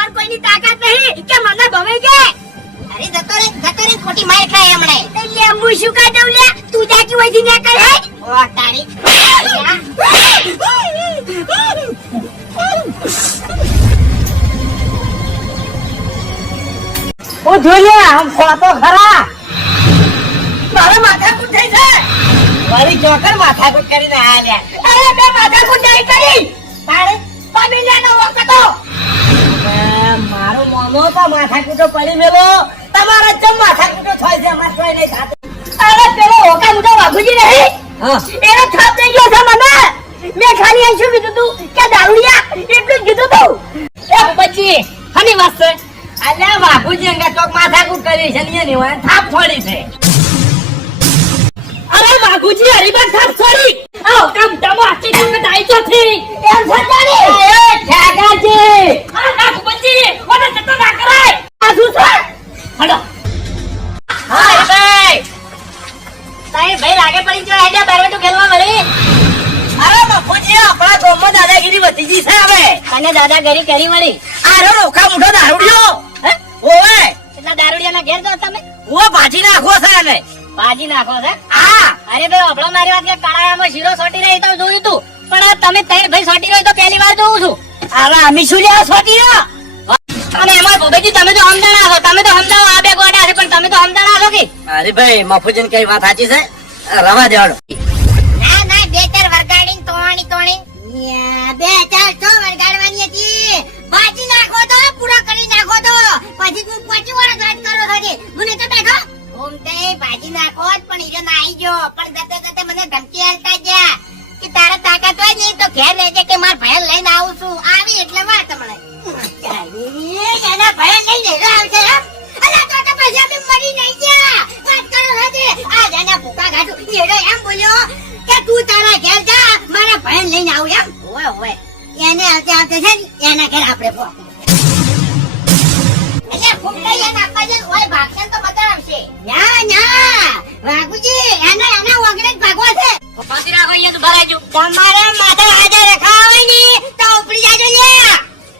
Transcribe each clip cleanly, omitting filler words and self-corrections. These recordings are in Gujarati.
પણ કોઈની તાકાત નહીં કે મને ભવે કે અરે જતો રે ખોટી માર ખાય હમણે એટલે હું શું કહી દઉં લે તું જાકી વધી ના કરે ઓ તારી ઓ જોઈ આમ ખોતો ખરા મારા માથા કુટ થઈ છે મારી જોકર માથાકૂટ કરીને આયા અરે બે માથા કુટ નહીં કરી તારે પમીલાનો વખતો મારો મોનો તો માથાકૂટો પડી મેલો તમારા જમ માથાકૂટો થાય છે અમાર કોઈ નહીં થાતું અરે પેલો હોકા મુદા વાઘુજી નહીં હા એનો થાપ થઈ ગયો છે મને મેં ખાલી એમ શું કીધું તું કે દારૂડિયા એટલું જ કીધું તું એ પછી હની વાત છે અલ્યા બાપુજી અંગા ચોક માથાકૂટ કરી છે ને એની થાપ છોડી છે અરે વાઘુજી હરીબા થાપ છોડી આવ કામ ડમો આખી વખત આઈ તો થી એમ સંજાની એ ઠાકાજી આ નાખુજી ઓને જતો ના કરાય આ શું છે હડો હાય ભાઈ તારે ભાઈ લાગે પડી જો આઈડિયા બારવટો ખેલવા મળી અરે બાપુજી આપણા ગામમાં દાદાગીરી વધી ગઈ છે હવે અને દાદાગીરી કરી મળી આરો રોકા મુઠો દારૂડિયો હે ઓવે એટલા દારૂડિયાના ઘેર જો તમે ઓ ભાજી નાખો છે ને ભાજી નાખો છે આ અરે ભાઈ આપણો મારી વાત કે કાળામાં શીરો સોટી રહી તો જોયું તું પણ આ તમે ત્રણ ભાઈ સોટી રહ્યો તો પહેલી વાર જોઉં છું અરે અમે શું લેવા છોટીયા અને એમાં ભોબેજી તમે તો હમદાણા છો તમે તો હમદાઓ આ બે ગોડા છે પણ તમે તો હમદાણા છો કે અરે ભાઈ મફુજીન કઈ વાત સાચી છે રવા દેવાડો ના ના બે ચાર વરગાડીને તોણી બે ચાર તો વરગાડવાની હતી ભાજી નાખો તો પૂરો કરી નાખો તો પછી તું પછી વાર વાત કરો છો મને તો બેઠો ઘૂમતે ભાજી નાખો પણ ઈજો ના આવી ગયો પણ જતે જતે મને ધમકી આલતા ગયા કે તારે તાકાત હોય ને તો ઘેર રહેજે કે માર ભયન લઈને આવું છું આવી એટલે વાત મળે એના ભયન લઈને આવશે અલા તો પછી અમે મરી નહીં ગયા વાત કરો છો આ જાના ભૂકા ગાડું એડો એમ બોલ્યો કે તું તારા ઘેર જા મારા ભયન લઈને આવું એમ ઓય ઓય એને આવતે આવતે છે ને એના ઘેર આપણે પોક એટલે ફૂંકાઈ એના આપવા જન ઓય ભાગશે તો બતાવશે ના ના વાઘુજી એના ઓગણે જ ભાગવા છે પાછી રાખો અહીંયા તો ભરાજો તમારા માથા હાજર રખાવે ને તો ઉપડી જાજો લે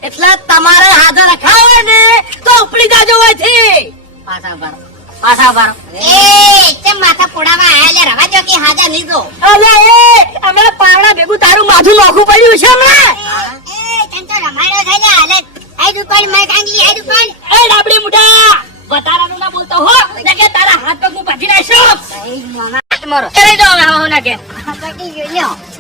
એટલે તમારે હાજર રખાવે ને તો ઉપડી જાજો હોયથી પાછા બારો એ તે માથા ફોડાવા આયા લે રવા જો કે હાજર લીધો અલે એ હમણાં પાવડા ભેગું તારું માથું નોખું પડ્યું છે હમણાં એ તંતો રમાડો થઈ જા હાલે આઈ દુકાન માં કાંગી આઈ દુકાન એ ડાબડી મુઢા વધારાનું ના બોલતો હો ને કે તારા હાથ પગ હું ભાજી નાખ્યો એ મામા મારો કરી દો હવે હું ના કે પટી ગયો લ્યો